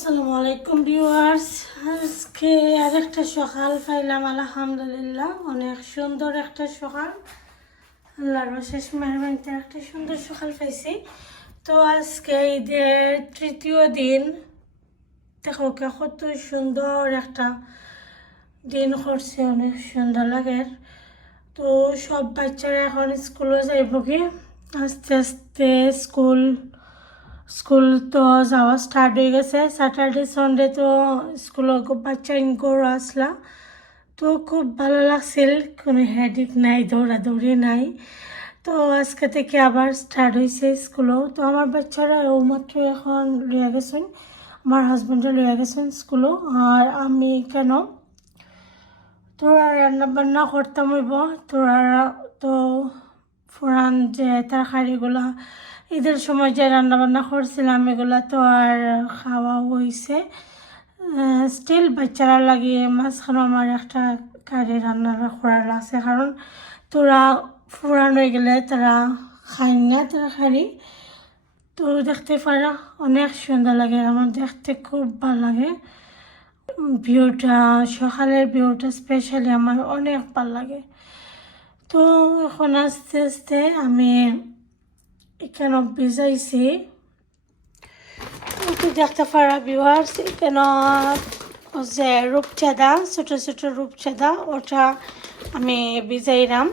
আসসালামু আলাইকুম ভিউয়ার্স। আজকে আরেকটা সকাল পাইলাম, আলহামদুলিল্লাহ। অনেক সুন্দর একটা সকাল। আল্লাহর শেষ মেহরবানিতে একটা সুন্দর সকাল পাইছি। তো আজকে ঈদের তৃতীয় দিন। দেখো, কত সুন্দর একটা দিন করছে, অনেক সুন্দর লাগে। তো সব বাচ্চারা এখন স্কুলে যাইব কি? আস্তে আস্তে স্কুল স্কুল তো যাওয়া স্টার্ট হয়ে গেছে। স্যাটারডে সানডে তো স্কুলে বাচ্চা ইনকোর আসলা তো খুব ভালো লাগছিল। কোনো হেডিক নাই দৌড়াদৌড়ি নাই। তো আজকে থেকে আবার স্টার্ট হয়েছে স্কুলেও তো আমার বাচ্চারা মাত্র এখন লইয়া গেছেন আমার হাজব্যান্ডে লইয়া গেছেন স্কুলও আর আমি কেন? তোরা রান্না বান্না করতাম হইব তোরা তো ফুরান যে তরকারিগুলা ঈদের সময় যে রান্না বান্না করছিলাম, এগুলা তো আর খাওয়া হয়েছে স্টিল বাচ্চারা লাগিয়ে মাঝখানে আমার একটা কারি রান্না করার আছে। কারণ তোরা ফুরান হয়ে গেলে তারা খাই না, তারা খারি তো দেখতে পারা, অনেক সুন্দর লাগে, আমার দেখতে খুব ভালো লাগে। ভিউটা, সকালের ভিউটা স্পেশালি আমার অনেক ভালো লাগে। তো এখন আস্তে আস্তে আমি এখানে ভিজাইছি তো দেখতে পারা ভিউয়ার্স এখানে যে রূপচাঁদা ছোটো ছোটো রূপচাঁদা ওটা আমি ভিজাইলাম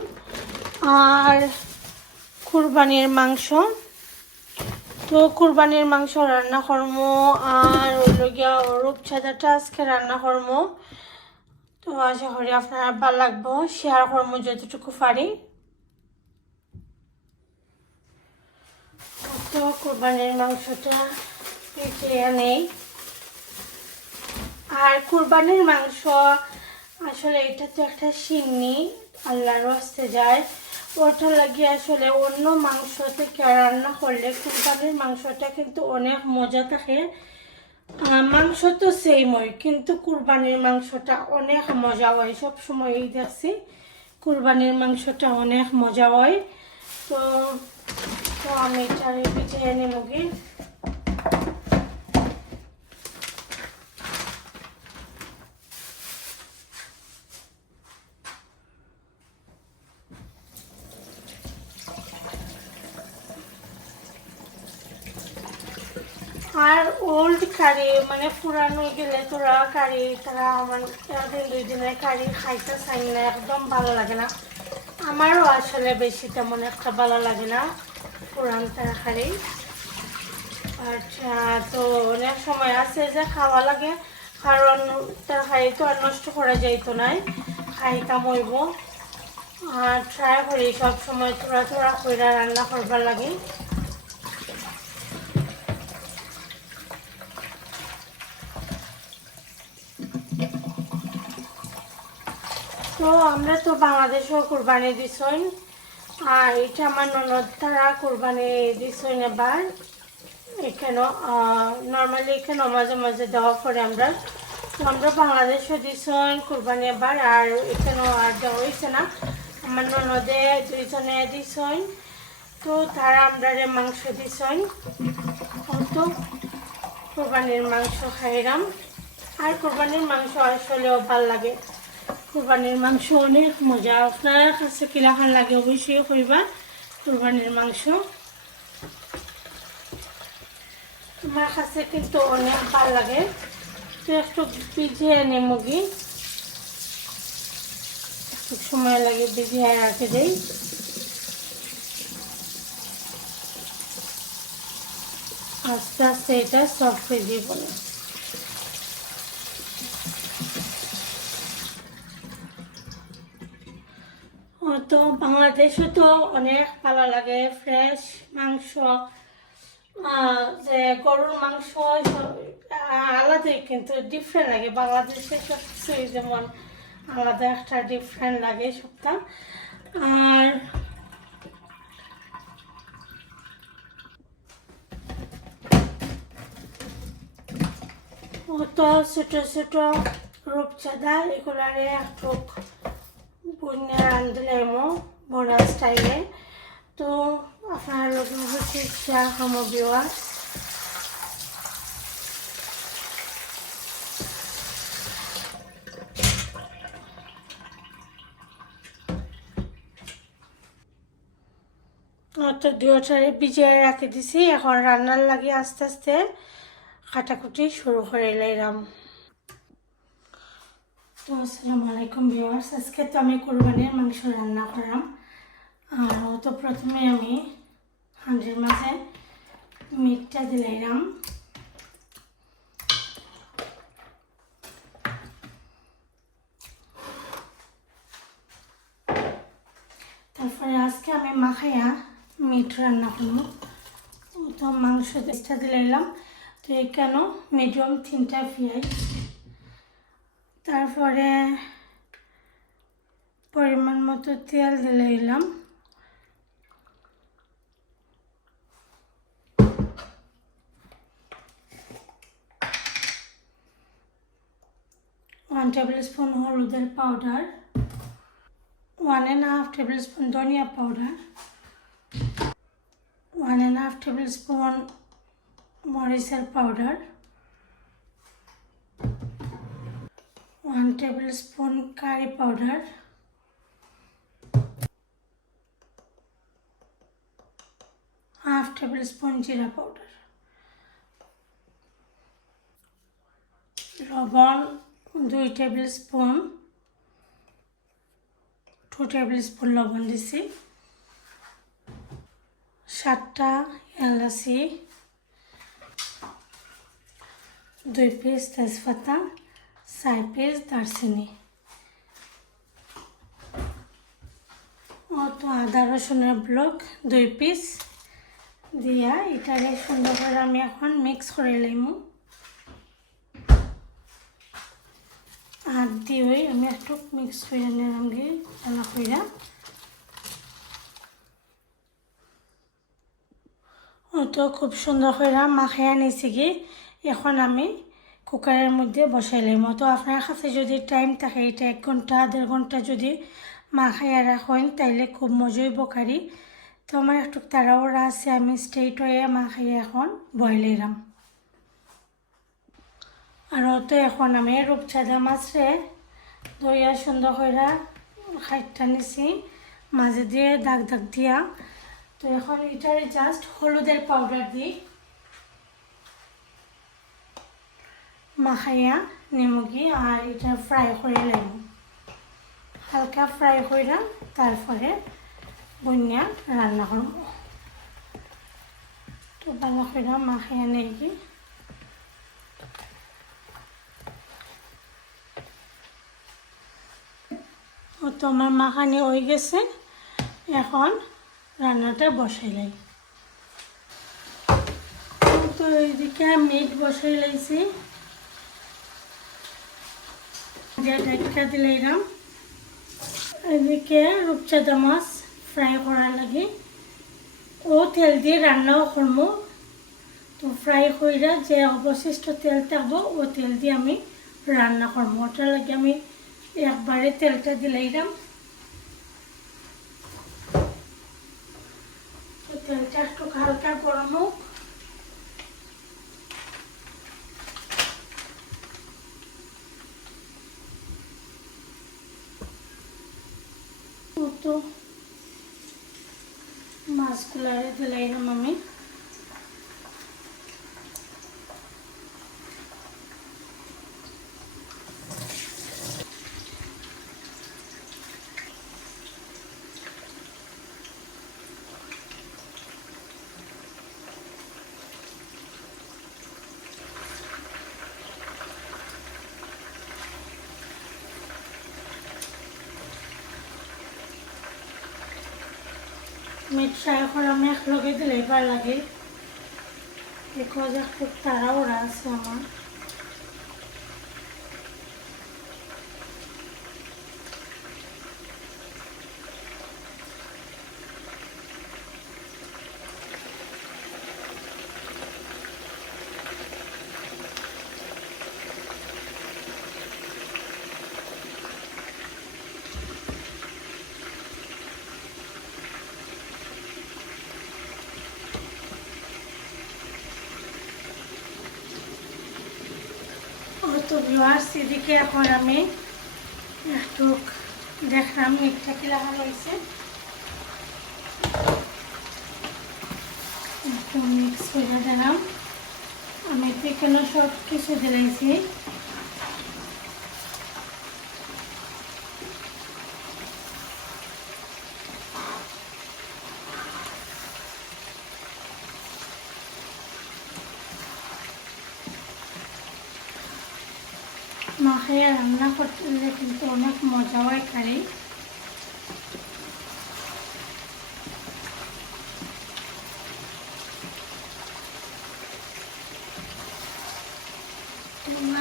আর কুরবানির মাংস তো কুরবানির মাংস, রান্না করব আর হইল গিয়া রূপচাঁদাটা আজকে রান্না করব তো আশা করি আপনারা ভালো লাগবো। শেয়ার করব যতটুকু পারি। তো কুরবানির মাংসটা পেটে নেই। আর কুরবানির মাংস, আসলে এটা তো একটা সিন্নি, আল্লাহর রস্তে যায়। ওটা লাগিয়ে আসলে অন্য মাংস থেকে রান্না করলে কুরবানির মাংসটা কিন্তু অনেক মজা থাকে। মাংস তো সেম হয় কিন্তু কুরবানির মাংসটা অনেক মজা হয়। সব সময়ই দেখছি, কুরবানির মাংসটা অনেক মজা হয়। তো আমি চারি পিছিয়ে নেব কি আর ওল্ড কারি মানে পুরানো গেলে তোরা কারি তারা আমার একদিন দুই দিনের কারি খাইতে চাই না, একদম ভালো লাগে না। আমারও আসলে বেশি তেমন একটা ভালো লাগে না। পুরান তরকারি আচ্ছা তো অনেক সময় আছে যে খাওয়া লাগে, কারণ তো আর নষ্ট করা যাইতো নাই, খাইতাম হইব। আর ট্রাই করি, সব সময় তোরা তোরা রান্না করবার লাগে। তো আমরা তো বাংলাদেশেও কোরবানি দিছই আর এটা আমার ননদ তারা কোরবানি দিছই এবার। এখানে নর্মালি এখানে মাঝে মাঝে দেওয়া পরে আমরা। আমরা বাংলাদেশও দিছই কোরবানি এবার, আর এখানেও আর দেওয়া হয়েছে না। আমার ননদে দুইজনে দিছই তো তারা আমরা মাংস দিছই তো কোরবানির মাংস খাইলাম। আর কোরবানির মাংস আসলেও ভালো লাগে। কোরবানির মাংস অনেক মজা। আপনার কাছে কিরাখান লাগে অবশ্যই কইবা কোরবানির মাংস। তোমার কাছে কিন্তু অনেক ভালো লাগে। তো একটু ভিজিয়ে নে মুগি একটু সময় লাগে ভিজিয়ে রাখে দেই। আস্তে আস্তে এটা সফট হয়ে যাব। তো বাংলাদেশে তো অনেক ভালো লাগে ফ্রেশ মাংস যে গরুর মাংস আলাদাই কিন্তু ডিফারেন্ট লাগে। বাংলাদেশে সব কিছুই যেমন আলাদা একটা ডিফারেন্ট লাগে সবটা। আর তো ছোটো ছোটো রূপচাঁদা, এগুলারে একটু পুণ্যে রান্ধলেমো Ciao, হামো তো দু দুয়োটারে বিজয় রাখে দিছি। এখন রান্নার লাগে আস্তে আস্তে কাটাকুটি শুরু করে লাইলাম তো আসসালামু আলাইকুম ভিওয়ার্স আজকে তো আমি কোরবানির মাংস রান্না করলাম আর তো প্রথমে আমি হাঁড়ির মাঝে মিটটা দিলাম তারপরে আজকে আমি মাখাইয়া মিট রান্না করব। তো মাংস চেষ্টা দিলাম তো কেন মিডিয়াম তিনটা পেঁয়াজ। তারপরে পরিমাণ মতো তেল দিলাম ওয়ান টেবিল স্পুন হলুদের powder one and half table ধনিয়া powder one and half table spoon মরিচের powder one table spoon curry powder half table spoon জিরা পাউডার লবণ দুই table spoon two table spoon লবণ দিছি, সাতটা এলাচি, দুই পিস তেজপাতা, চার পিস দারচিনি। অত আদা রসুনের ব্লক দুই পিস, দিয়া এটারে সুন্দর করে আমি এখন মিক্স করে লইমু হাত দিয়ে আমি একটু মিক্স করে নিলাম গিয়ে জ্বালা কইরা তো খুব সুন্দর করে মাখাইয়া নিয়েছি কি এখন আমি কুকারের মধ্যে বসাইলাম তো আপনার কাছে যদি টাইম থাকে, এটা এক ঘণ্টা, দেড় ঘণ্টা যদি মাখাইয়া রাখেন, তাইলে খুব মজই বকারি তো আমার একটু তাড়াহুড়া আছে, আমি স্ট্রেট হয়ে মাখাইয়া এখন বয়লাম আর তো এখন আমি রূপচাঁদা মাছরে দইয়া সুন্দর করে খাইটা নিছি। মাঝে দিয়ে দাগ দাগ দিয়া। তো এখন এটারে জাস্ট হলুদের পাউডার দিই। মাখাইয়া নিমুগি আর এটা ফ্রাই করে নেব। হালকা ফ্রাই করে তারপরে বন্যা রান্না করব। তো ভালো করে মাখাইয়া নেই ও তো আমার মাখানি হয়ে গেছে। এখন রান্নাটা বসাই লাই। তো এইদিকে মিট বসাই লাইছি। ঢাকা দিলাম এদিকে রূপচাঁদা মাছ ফ্রাই করার লাগে। ও তেল দিয়ে রান্নাও করব তো ফ্রাই কইরা যে অবশিষ্ট তেল থাকব, ও তেল দিয়ে আমি রান্না করব ওটার লাগে আমি একবারে তেলটা দিলাইলাম তেলটা একটু হালকা গরম হোক। তো মাছগুলারে দিলাইলাম আমি। মিঠা করে আমি একলগে দিলে ভালো লাগে। যে খুব তাড়াহুড়া আছে আমার তো ভিউয়ার্স এদিকে এখন আমি একটু দেখলাম মিটটা কি লাগানো হয়েছে মিক্স করে দিলাম। আমি চিকেনও সব কিছু দিলাইছি মাখিয়ে রান্না করতে কিন্তু অনেক মজা হয়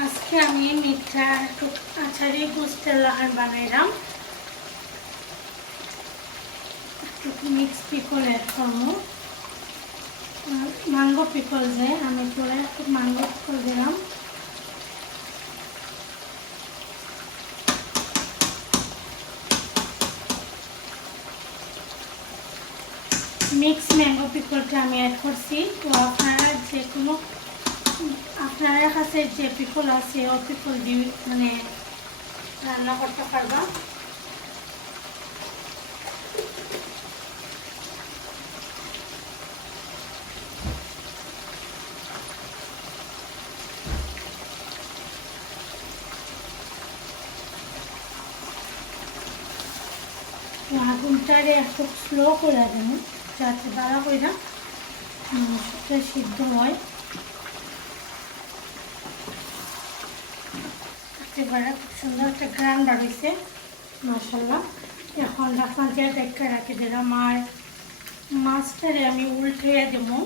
আজকে আমি মিঠা একটু আচারি গুস্তের লাহার বানাইলাম। একটু মিক্স পিকল অ্যাড করব ম্যাঙ্গো পিকল যে, আমি একটু ম্যাঙ্গো পিকল দিলাম। মিক্স ম্যাঙ্গো পিকলটা আমি অ্যাড করছি। তো আপনারা যে কোনো আপনার কাছে যে পিকল আছে, ও পিকল দিয়ে মানে রান্না করতে পারবা। আগুনটারে একটু স্লো করে দেবো যাতে তারা করে না মাংসটা সিদ্ধ হয়। খুব সুন্দর একটা গ্রান বাড়িছে মশলা এখন রাখা দিয়ে দেখে রাখি দিলাম আর মাছটারে আমি উল্টে দেবো।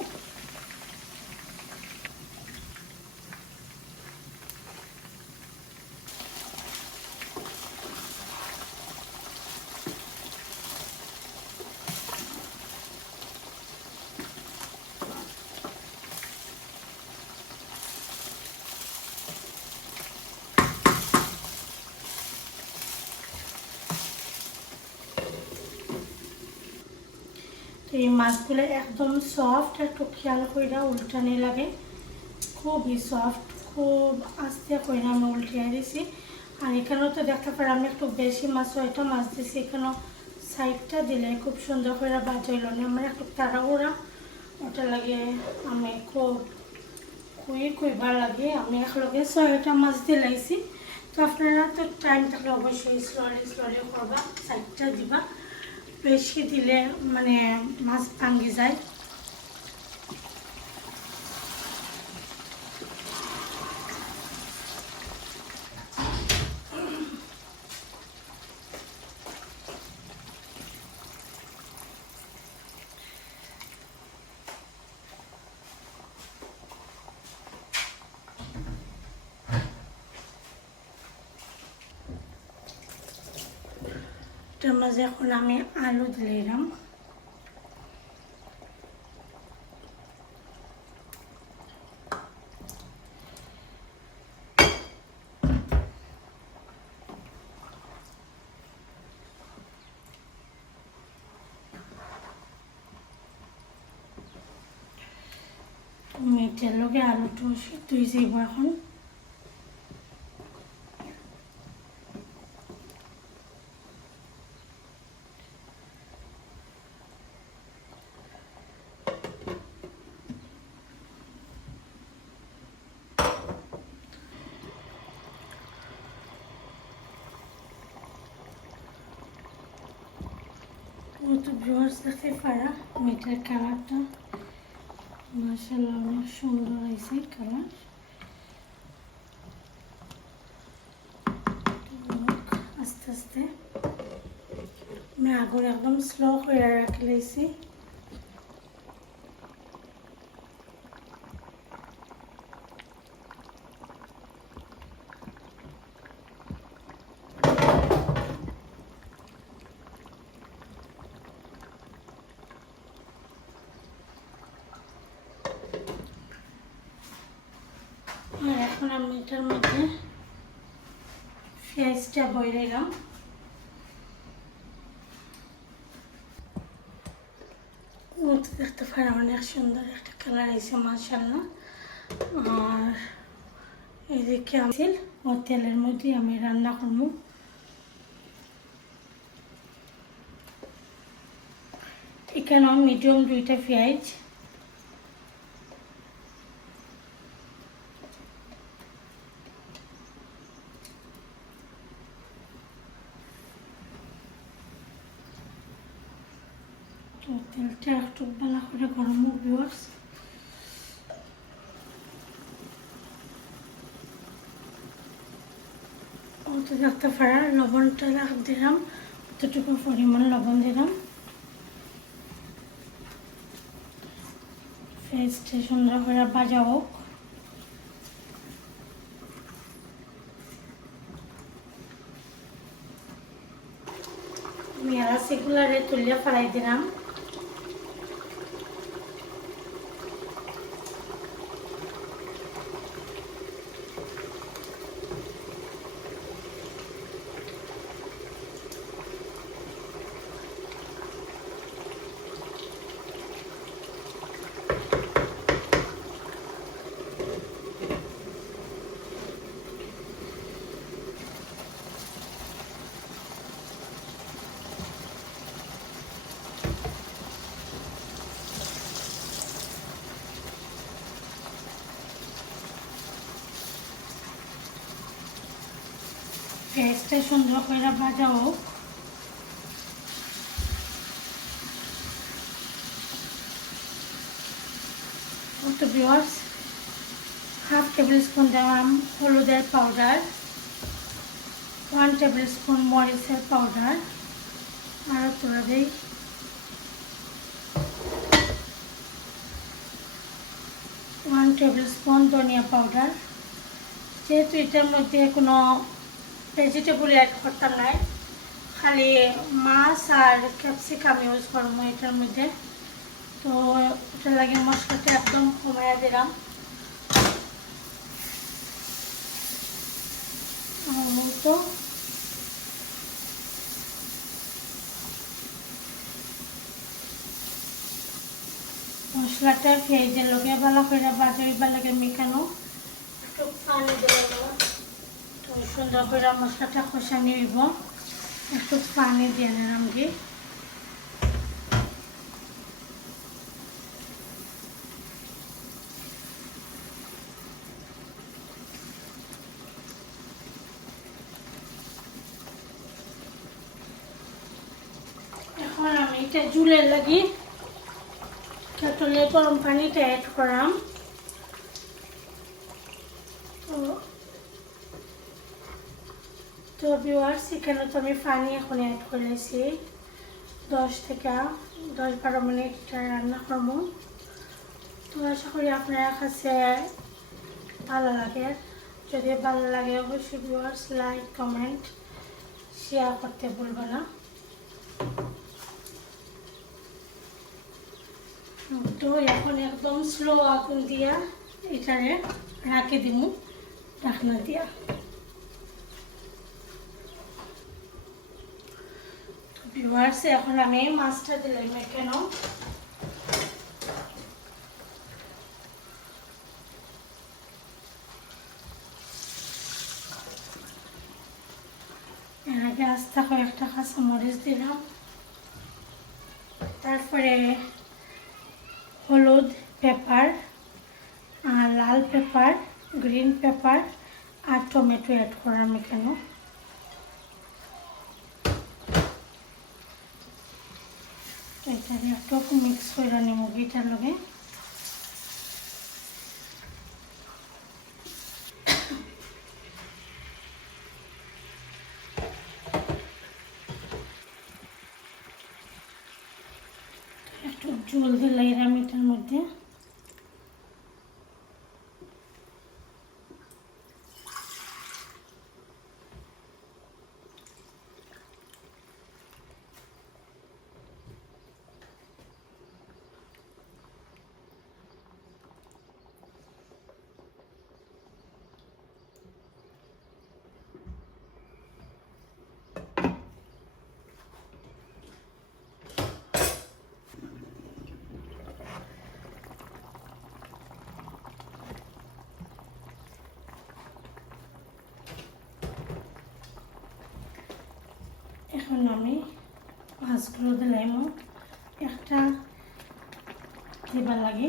মাছগুলো একদম সফট একটু খেয়াল করে উল্টানি লাগে। খুবই সফট খুব আস্তে করে আমি উল্টিয়ে দিছি। আর এখানেও তো দেখতে পারি, আমি একটু বেশি মাছ, ছয়টা মাছ দিছি। এখানেও সাইডটা দিলে খুব সুন্দর করে বাজাইল না। আমার একটু তাড়াহুড়া, ওটা লাগে আমি খুব খুবই ভালো লাগে। আমি একলগে ছয়টা মাছ দিলাইছি। তো আপনারা তো টাইম থাকলে অবশ্যই স্লোলি স্লোলি করবা, সাইডটা দিবা। বেশি দিলে মানে মাছ ভাঙ্গি যায়। এটার মাঝে এখন আমি আলু দিলাম মেটের লগে আলুটো সিদ্ধ হয়ে যাইব এখন। ও তো ব্রস দেখতে পারা মিটের কালারটা মার্শাল্লাহ অনেক সুন্দর হয়েছে কালার আস্তে আস্তে। আমি আগুন একদম স্লো করে রাখি লাইছি আর এখন আমি এটার মধ্যে পেঁয়াজটা বইলাম দেখতে পারে অনেক সুন্দর একটা কালার হয়েছে মাসাল্লাহ আর এদিকে আমি ও তেলের মধ্যে আমি রান্না করব। এখানে মিডিয়াম দুইটা পেঁয়াজ তেলটা একটু ভালো করে গরম ভিউয়ার্স অত দেখতে পারা লবণটা দিলাম। অতটুকু পরিমাণ লবণ দিলাম। ফেসটা সুন্দর করে ভাজা হোক। আর সেগুলারে তুলিয়া ফেলাই দিলাম। পেঁয়াজটা সুন্দর করে ভাজা হোক তো হাফ টেবিল স্পুন দিলাম হলুদের পাউডার ওয়ান টেবিল স্পুন মরিচের পাউডার আর তোরা দিই। ওয়ান টেবিল স্পুন ধনিয়া পাউডার যেহেতু এটার মধ্যে কোনো ভেজিটেবল অ্যাড করতাম নাই খালি মাছ আর ক্যাপসিকাম ইউজ করব এটার মধ্যে। তো এটা লাগে মশলাটা একদম কমাইয়া দিলাম। তো মশলাটা পেঁয়াজের লগে ভালো করে বাজার লাগে মেখানো। একটু পানি দিলাম। সুন্দর করে মশলাটা কষা নিব একটু পানি দিয়ে নিলাম কি এখন আমি এটা জুলের লাগি। কেটলে গরম পানিটা অ্যাড করাম তো তো ভিউয়ার্স এখানে তো আমি পানি এখন অ্যাড করেছি। দশ থেকে দশ বারো মিনিট রান্না করব। তো আশা করি আপনার কাছে ভালো লাগে। যদি ভালো লাগে, অবশ্যই ভিউয়ার্স লাইক কমেন্ট শেয়ার করতে ভুলবে না। তো এখন একদম স্লো আগুন দিয়া এটারে রাখে দিব ঢাকনা দিয়া। ভিউয়ার্স, এখন আমি মাছটা দিলাম কেন? এর আগে আস্তা কয়েকটা কাঁচা মরিচ দিলাম। তারপরে হলুদ পেপার লাল পেপার, গ্রিন পেপার আর টমেটো অ্যাড করার কেন? এটাকে একটু মিক্স করে নিব এটার লগে একটু জল দিলে এরাম এটার মধ্যে এখন আমি মাছগুলো দিলাম একটা দিবার লাগে।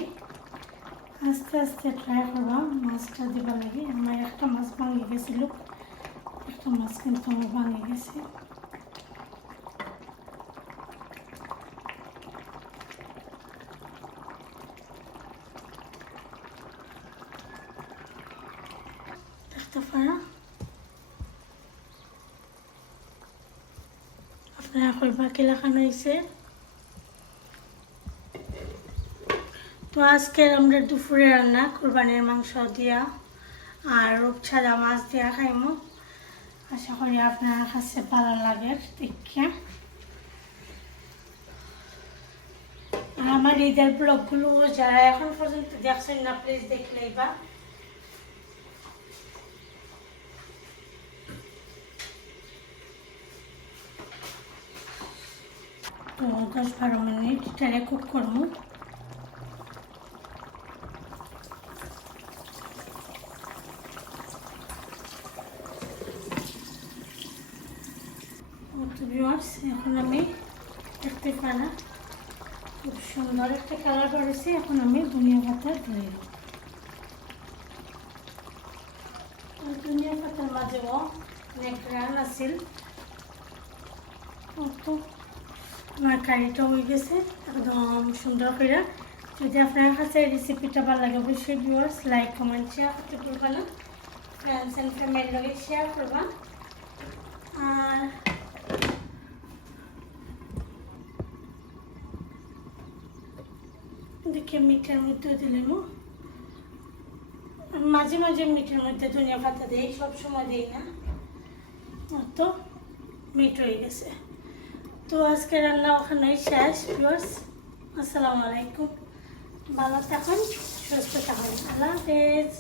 আস্তে আস্তে ট্রাই করবা, মাছটা দিবার লাগে। আমার একটা মাছ ভাঙে গেছিল। একটা মাছ কিন্তু আমার ভাঙে গেছে দেখতে পারা কইবা লাগানো হয়েছে তো আজকে আমরা দুপুরে রান্না, কোরবানির মাংস দিয়া আর রূপছাড়া মাছ দিয়া খাইমু। আশা করি আপনার কাছে ভালো লাগে দেখে। আমার ঈদের ব্লগগুলো যারা এখন পর্যন্ত দেখছেন না প্লিজ দেখলেই বা তো দশ বারো মিনিট এটারে কুক করব। এখন আমি দেখতে পারা খুব সুন্দর একটা কালার করেছি, এখন আমি ধনিয়া পাতা দেবো আর ধনিয়া পাতার মাঝেও অনেক রান আছিল। আমার কারিটা হয়ে গেছে। একদম সুন্দর করে। যদি আপনার কাছে রেসিপিটা ভালো লাগে, অবশ্যই ভিউয়ার্স লাইক কমেন্ট শেয়ার করতে না। ফ্রেন্ডস অ্যান্ড ফ্যামিলির লগে শেয়ার করবা। আর দেখে মিঠার মধ্যে দিলাম। মাঝে মাঝে মিঠের মধ্যে ধনিয়া পাতা দিই সব সময় দিই না। তো মিট হয়ে গেছে। তো আজকে রান্না ওখানেই শেষ ভিউয়ার্স আসসালামু আলাইকুম। ভালো থাকুন সুস্থ থাকুন। আল্লাহ হাফেজ।